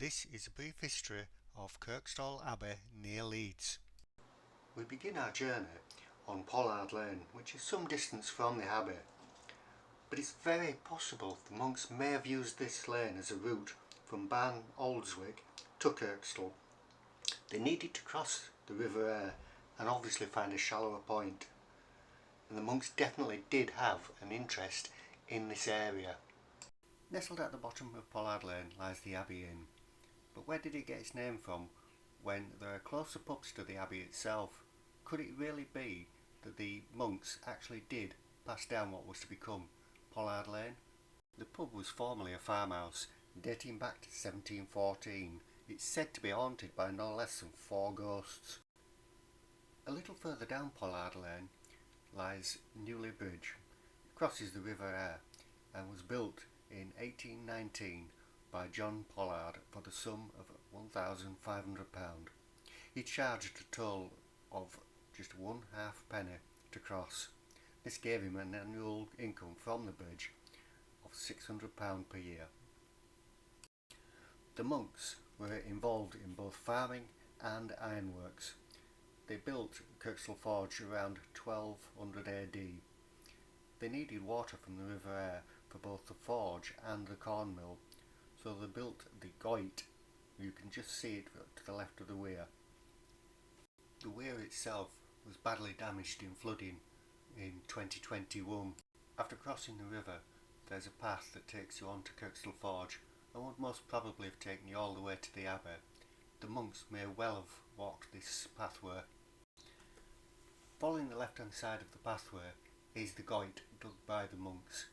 This is a brief history of Kirkstall Abbey near Leeds. We begin our journey on Pollard Lane, which is some distance from the Abbey, but it's very possible the monks may have used this lane as a route from Ban Oldswick to Kirkstall. They needed to cross the River Aire and obviously find a shallower point, and the monks definitely did have an interest in this area. Nestled at the bottom of Pollard Lane lies the Abbey Inn, but where did it get its name from when there are closer pubs to the Abbey itself? Could it really be that the monks actually did pass down what was to become Pollard Lane? The pub was formerly a farmhouse dating back to 1714. It's said to be haunted by no less than 4 ghosts. A little further down Pollard Lane lies Newlay Bridge. It crosses the River Aire and was built in 1819 by John Pollard for the sum of £1,500. He charged a toll of just 1/2 penny to cross. This gave him an annual income from the bridge of £600 per year. The monks were involved in both farming and ironworks. They built Kirkstall Forge around 1200 AD. They needed water from the River Aire for both the forge and the corn mill, so they built the Goit. You can just see it to the left of the weir. The weir itself was badly damaged in flooding in 2021. After crossing the river, there's a path that takes you on to Kirkstall Forge and would most probably have taken you all the way to the Abbey. The monks may well have walked this pathway. Following the left hand side of the pathway is the Goit dug by the monks.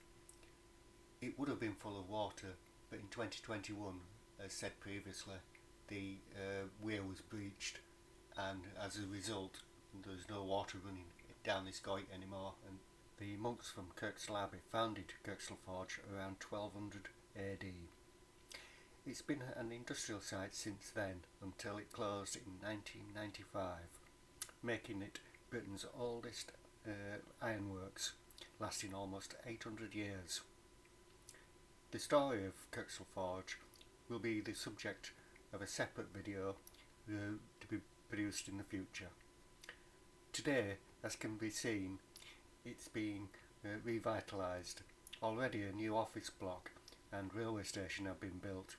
It would have been full of water, but in 2021, as said previously, the weir was breached, and as a result there's no water running down this Goit anymore, and the monks from Kirkstall Abbey founded Kirkstall Forge around 1200 AD. It's been an industrial site since then until it closed in 1995, making it Britain's oldest ironworks, lasting almost 800 years. The story of Kirkstall Forge will be the subject of a separate video to be produced in the future. Today, as can be seen, it's being revitalised. Already a new office block and railway station have been built.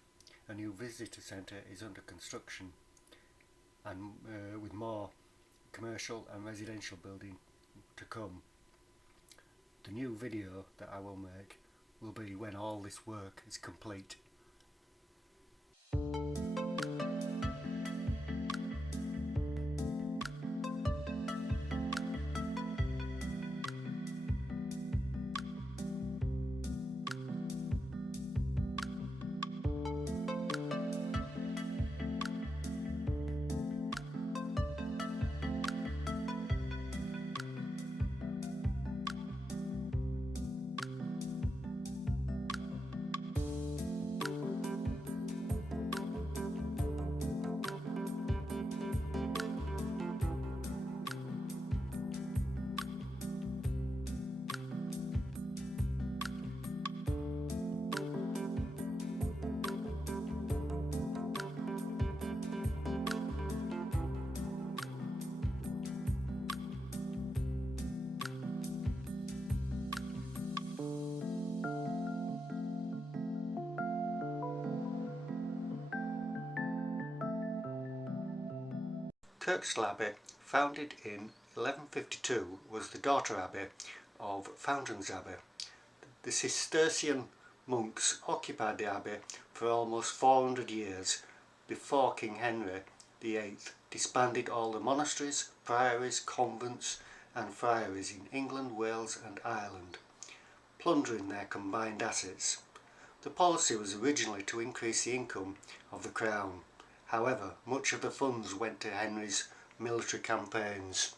A new visitor centre is under construction, and with more commercial and residential building to come. The new video that I will make will be when all this work is complete. Kirkstall Abbey, founded in 1152, was the daughter abbey of Fountains Abbey. The Cistercian monks occupied the abbey for almost 400 years before King Henry VIII disbanded all the monasteries, priories, convents and friaries in England, Wales and Ireland, plundering their combined assets. The policy was originally to increase the income of the crown. However, much of the funds went to Henry's military campaigns.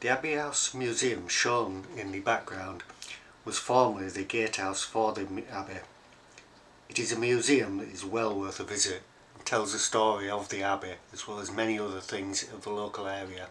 The Abbey House Museum shown in the background was formerly the gatehouse for the Abbey. It is a museum that is well worth a visit and tells the story of the Abbey as well as many other things of the local area.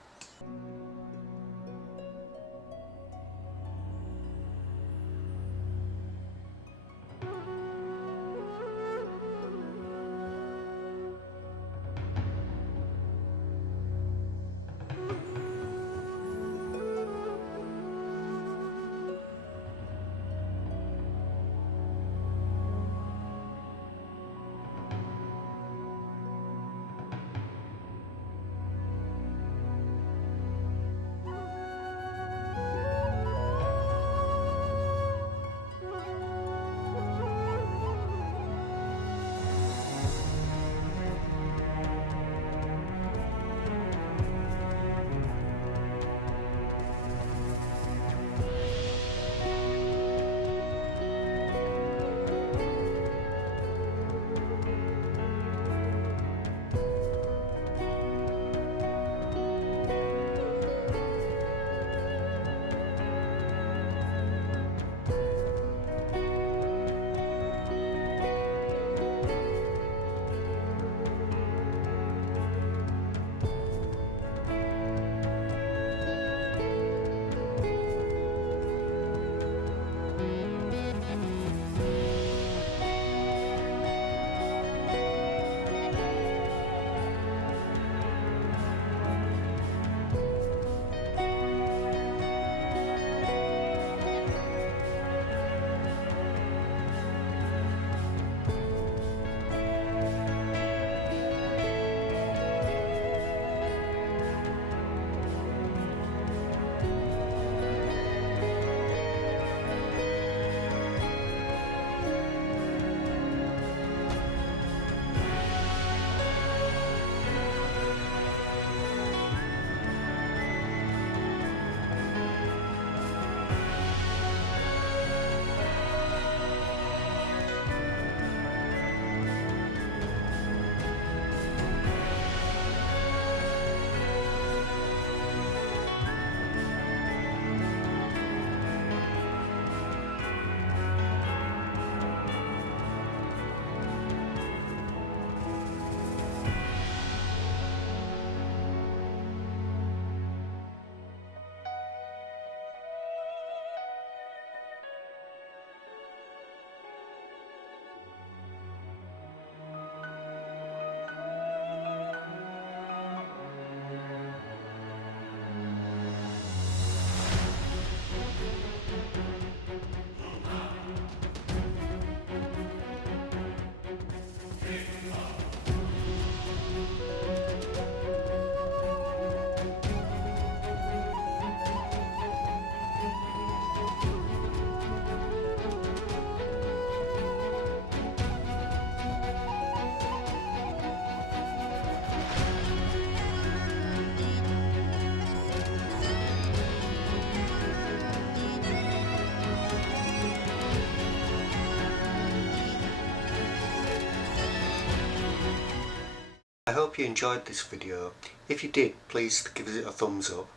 I hope you enjoyed this video. If you did, please give it a thumbs up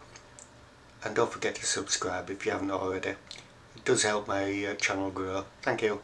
and don't forget to subscribe if you haven't already. It does help my channel grow. Thank you.